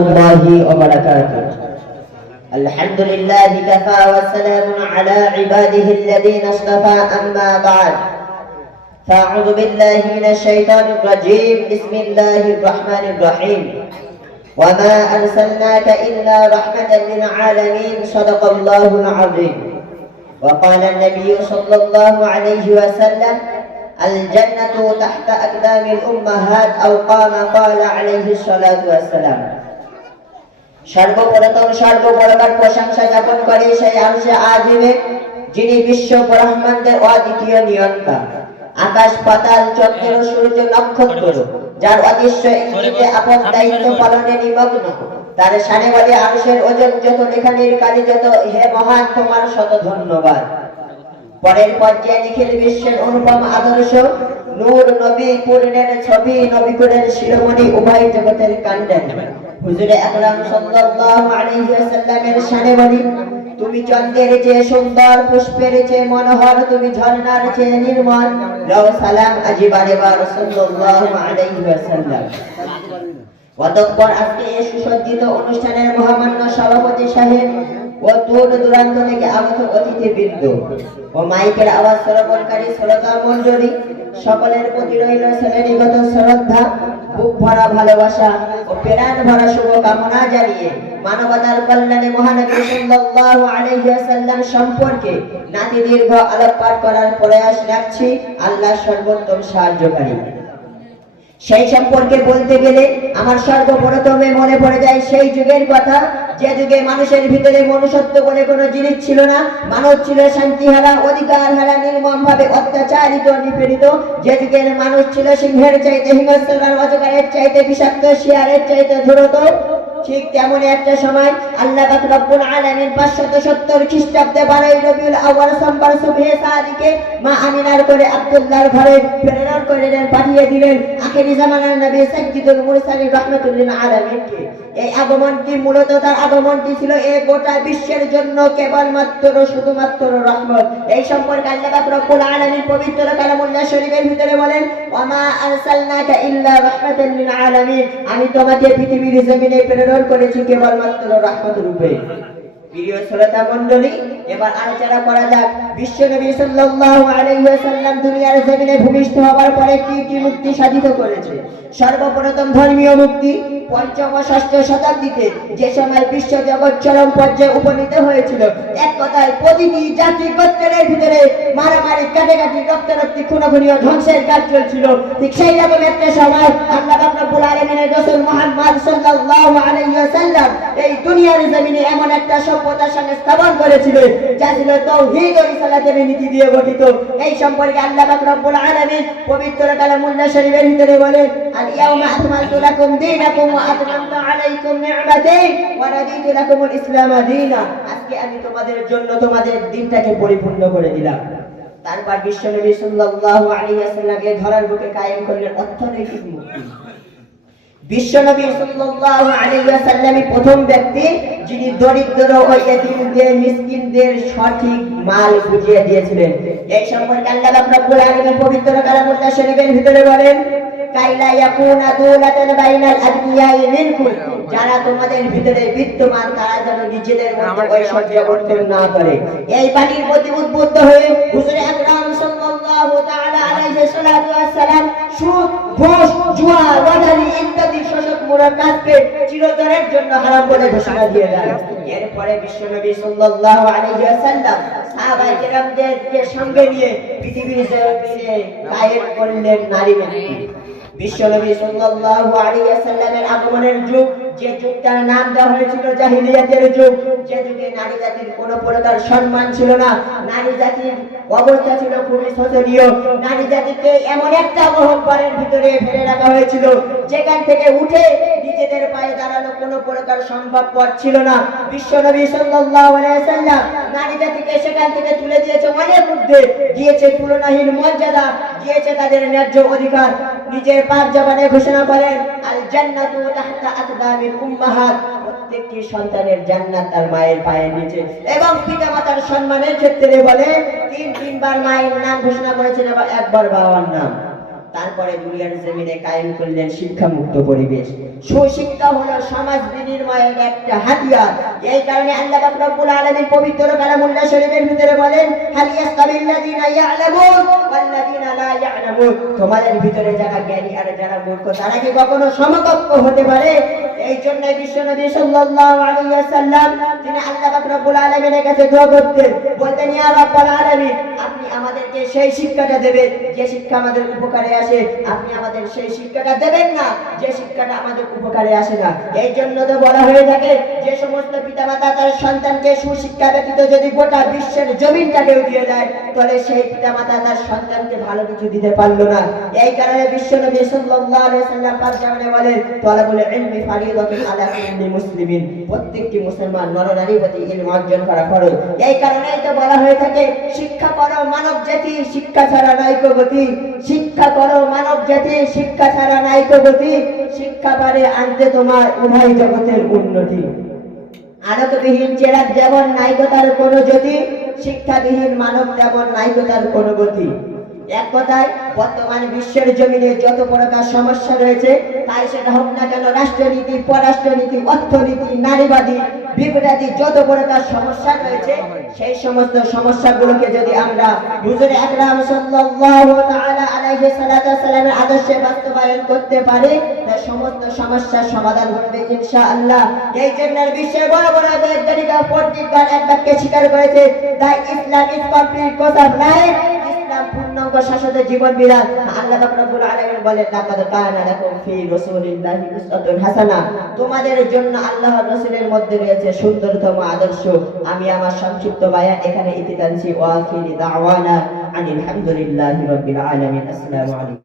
الله وبركاته. الحمد لله كفى والسلام على عباده الذين اصطفى أما بعد فأعوذ بالله من الشيطان الرجيم بسم الله الرحمن الرحيم وما أرسلناك إلا رحمة للعالمين صدق الله العظيم. وقال النبي صلى الله عليه وسلم الجنة تحت أقدام الأمهات أو قال عليه الصلاة والسلام. সর্বপ্রথম সর্বপ্রকার প্রশংসা জ্ঞাপন করে সেই আরশে আজিমে যিনি বিশ্ব ব্রহ্মাণ্ডের অদ্বিতীয় নিয়ন্তা, আকাশ পাতাল চন্দ্র সূর্য নক্ষত্র যার অদৃশ্য ইঙ্গিতে আপন দায়িত্ব পালনে নিমগ্ন, তার শানে বলে আরশের ওজন যত লেখানির কালি যত, হে মহান তোমার শত ধন্যবাদ। পরের পর্যায়ে নিখিল বিশ্বের অনুপম আদর্শ নূর নবী পূর্ণের ছবি নবীকুলের শিরোমণি উভয় জগতের কাণ্ডেন হুজুরে আকরাম সাল্লাল্লাহু আলাইহি ওয়াসাল্লামের শানে বলি, তুমি চন্দ্রের চেয়ে সুন্দর, পুষ্পের চেয়ে মনোহর, তুমি ঝর্ণার চেয়ে নির্মল, লও সালাম আজিবারে বার সাল্লাল্লাহু আলাইহি ওয়াসাল্লাম। অতঃপর আজকে এই সুসজ্জিত অনুষ্ঠানের মহামান্য সভাপতি সাহেব ও দূর দূরান্ত থেকে আগত অতিথিবৃন্দ ও মাইকের আওয়াজ শ্রবণকারী শ্রোতা মণ্ডলী, সকলের প্রতি রইল শ্রেণীগত শ্রদ্ধা, বুক ভরা ভালোবাসা ও প্রাণ ভরা শুভকামনা জানিয়ে মানবতার কল্যাণে মহানবী সাল্লাল্লাহু আলাইহি ওয়াসাল্লাম সম্পর্কে নাতি দীর্ঘ আলোকপাত করার প্রয়াস রাখছি। আল্লাহ সর্বোত্তম সাহায্যকারী। সেই সম্পর্কে বলতে গেলে আমার সর্বপ্রথমে মনে পড়ে যায় সেই যুগের কথা, যে যুগে মানুষের ভিতরে মনুষ্যত্ব বলে কোনো জিনিস ছিল না। মানুষ ছিল শান্তিহারা, অধিকারহারা, নির্মমভাবে অত্যাচারিত, নিপীড়িত। যে যুগের মানুষ ছিল সিংহের চাইতে হিংস্র, অজগরের চাইতে বিষাক্ত, শিয়ালের চাইতে ধূর্ত। ঠিক তেমনই একটা সময় আল্লাহ পাক রব্বুল আলামিন 570 খ্রিস্টাব্দে 12 রবিউল আউয়াল সোমবার সুবহে সাদিকে মা আমিনার করে আব্দুল্লাহর ঘরে প্রেরণ করে পাঠিয়ে দিলেন আখিরি জামানার নবী সাইয়্যিদুল মুরসালিন রাহমাতুল লিল আলামিনকে। এই আগমনটি মূলত তার আগমনটি ছিল এই গোটা বিশ্বের জন্য কেবলমাত্র শুধুমাত্র রহমত। এই সম্পর্কে আল্লাহ পাক রব্বুল আলামিন পবিত্র কালামুল্লাহ শরীফের ভিতরে বলেন, ওয়ামা আরসালনাকা ইল্লা রাহমাতাল লিল আলামিন, আমি তোমাকে পৃথিবীর জমিনে প্রেরণ করেছি কেবলমাত্র রহমত রূপে। প্রিয় শ্রোতা মণ্ডলী, এবার আলোচনা করা যাক বিশ্ব নবী সাল্লাল্লাহু আলাইহি ওয়াসাল্লাম দুনিয়ার জমিনে ভূমিষ্ঠ হওয়ার পরে কি কি মুক্তি সাধিত করেছে। সর্বপ্রথম ধর্মীয় মুক্তি। পঞ্চম ও ষষ্ঠ শতাব্দীতে যে সময় বিশ্ব জগৎ চরম পর্যায়ে উপনীত হয়েছিল, এক কথায় প্রতিটি জাতি গোত্রের ভিতরে মারামারি, কাটাকাটি, রক্তারক্তি, খুনাখুনি ও ধ্বংসের কাজ চলছিল, ঠিক সেই রকম একটা সময় আল্লাহ রাব্বুল আলামিনের রাসূল মুহাম্মদ সাল্লাল্লাহু আলাইহি ওয়াসাল্লাম এই দুনিয়ার জমিনে এমন একটা সভ্যতার সঙ্গে স্থাপন করেছিলেন যা ছিল তাওহীদ ও রিসালাতের নীতি দিয়ে গঠিত। এই সম্পর্কে আল্লাহ রাব্বুল আলামিন পবিত্র কালামুল্লাহ শরীফের ভিতরে বলেন, আল ইয়াউমা আকমালতু লাকুম দীনাকুম ওয়া আতমামতু আলাইকুম নি'মাতি ওয়া রাদিতু লাকুমুল ইসলাম দীনা। আজকে আমি তোমাদের জন্য তোমাদের দিনটাকে পরিপূর্ণ করে দিলাম। তারপর বিশ্বনবী সাল্লাল্লাহু আলাইহি ওয়াসাল্লাম এই ধরার বুকে কায়েম করলেন অর্থনৈতিক মুক্তি। বিশ্বনবী সাল্লাল্লাহু আলাইহি ওয়াসাল্লাম প্রথম ব্যক্তি যিনি দরিদ্র ও এতিমদের, মিসকিনদের সঠিক মাল বুঝিয়ে দিয়েছিলেন। এই সম্পর্কে আল্লাহ রাব্বুল আলামিন পবিত্র কালামুল্লাহ শরীফের ভিতরে বলেন, কাইলা ইয়াকুনা দুলাতান বাইনাল আদনিয়াই মিনকুম, যারা তোমাদের ভিতরে বিদ্যমান তারা যেন নিজেদের মধ্যে ঐশ্বর্য অর্জন না করে। এই বাণীর প্রতি উদ্বুদ্ধ হয়ে হুজুরে আকরাম সাল্লাল্লাহু তাআলা আলাইহি সাল্লাতু ওয়াসসালাম সুদ, ঘুষ, জুয়া, লটারি ইত্যাদি শোষণমূলক কাজকে চিরতরের জন্য হারাম বলে ঘোষণা দিয়ে দেন। এরপরে বিশ্বনবী সাল্লাল্লাহু আলাইহি ওয়াসাল্লাম সাহাবায়ে কেরামদেরকে সঙ্গে নিয়ে পৃথিবীর জমিনে কায়েম করলেন নারী মুক্তি। বিশ্বনবী সাল্লাল্লাহু আলাইহি ওয়াসাল্লামের আগমনের যুগ, যে যুগটার নাম দেওয়া হয়েছিল জাহিলিয়াতের যুগ, যে যুগে নারী জাতির কোনো প্রকার সম্মান ছিল না, নারী জাতির অবস্থা ছিল খুবই শোচনীয়। নারী জাতিকে এমন একটা অহংকারের ভিতরে ফেলে রাখা হয়েছিল যেখান থেকে উঠে নিজেদের পায়ে দাঁড়ানো কোনো প্রকার সম্ভবপর ছিল না। বিশ্বনবী সাল্লাল্লাহু আলাইহি ওয়াসাল্লাম নারী জাতিকে সেখান থেকে তুলে দিয়েছে অনেক ঊর্ধ্বে, দিয়েছে তুলনাহীন মর্যাদা, দিয়েছে তাদের ন্যায্য অধিকার। নিজের পাক জবানে ঘোষণা করেন, আল জান্নাতু তাহতা আকদামিল উম্মাহাত, প্রত্যেকটি সন্তানের জান্নাত তার মায়ের পায়ের নিচে। এবং পিতামাতার সম্মানের ক্ষেত্রে বলেন, তিনবার মায়ের নাম ঘোষণা করেছেন, আবার একবার বাবার নাম। তারপরে দুনিয়ার জমিনে কায়েম করলেন শিক্ষামুক্ত পরিবেশ। সুশিক্ষা হলো সমাজ বিনির্মাণের একটা হাতিয়ার। এই কারণে আল্লাহ পাক রব্বুল আলামিন পবিত্র কালামুল্লাহ শরীফের ভিতরে বলেন, হাল ইয়াস্তাবিল্লাযিনা ইয়ালামুন ওয়াল্লাযিনা লা ইয়ালামুন, তোমাদের ভিতরে যারা জ্ঞানী আর যারা মূর্খ তারা কি কখনো সমকক্ষ হতে পারে? এই জন্য বিশ্বনবী সাল্লাল্লাহু আলাইহি ওয়াসাল্লাম তিনি আল্লাহ পাক রব্বুল আলামিনের কাছে দোয়া করতেন, বলতেন, ইয়া রাব্বাল আলামিন, আপনি আমাদেরকে সেই শিক্ষাটা দেবেন যে শিক্ষা আমাদের উপকারে আসে, আপনি আমাদের সেই শিক্ষাটা দেবেন না যে শিক্ষাটা আমাদের উপকারে আসে না। এই জন্য তো বলা হয়ে থাকে, যে সমস্ত পিতামাতা তার সন্তানকে সুশিক্ষা ব্যতীত যদি গোটা বিশ্বের জমিনটাকেও দিয়ে দেয়, তাহলে সেই পিতামাতা তার সন্তানকে ভালো কিছু দিতে পারলো না। এই কারণে বিশ্বনবী সাল্লাল্লাহু আলাইহি ওয়াসাল্লাম পাক জামানে বলেন, তালাবুল ইলমি ফারিদাতুন আলা কুল্লি মুসলিমিন, প্রত্যেকটি মুসলমান নরনারীর প্রতি ইলম অর্জন করা ফরজ। এই কারণেই তো বলা হয়ে থাকে, শিক্ষা করো মানব জাতি, শিক্ষা ছাড়া নাইকো গতি। শিক্ষা করো মানব জাতি, শিক্ষা ছাড়া নাইকো গতি। শিক্ষা পারে আনতে তোমার উভয় জগতের উন্নতি। আলোকবিহীন চেরাগ যেমন নাইকতার কোনো জ্যোতি, শিক্ষাবিহীন মানব তেমন নাইকতার কোনো গতি। এক কথায় বর্তমান বিশ্বের জমিনে যত প্রকার সমস্যা রয়েছে, তাই সেটা হোক না কেন রাষ্ট্রনীতি, পররাষ্ট্রনীতি, অর্থনীতি, নারীবাদী, বিপদাদি, যত প্রকার সমস্যা রয়েছে, সেই সমস্ত সমস্যাগুলোকে যদি আমরা হুজুর আকরাম সাল্লাল্লাহু তাআলা আলাইহি সাল্লামের আদর্শে বাস্তবায়ন করতে পারি, তার সমস্ত সমস্যার সমাধান হবে ইনশাআল্লাহ। এই জন্য বিশ্বের বড় বড় বৈজ্ঞানিক পণ্ডিতগণ এক বাক্যে স্বীকার করেছে, the Islam is complete course of life, ইসলাম পূর্ণাঙ্গ শাশ্বত জীবন বিধান। আল্লাহ পাক রব্বুল আলামিন বলেন, লাকাদ কানা লাকুম ফি রাসূলিল্লাহি উসওয়াতুন হাসানা, তোমাদের জন্য আল্লাহর রাসূলের মধ্যে রয়েছে সুন্দরতম আদর্শ। আমি আমার সংক্ষিপ্ত বয়ান এখানে ইতি টানছি। ওয়া আখিরি দাওয়ানা আনিল হামদুলিল্লাহি রাব্বিল আলামিন। আসসালামু আলাইকুম।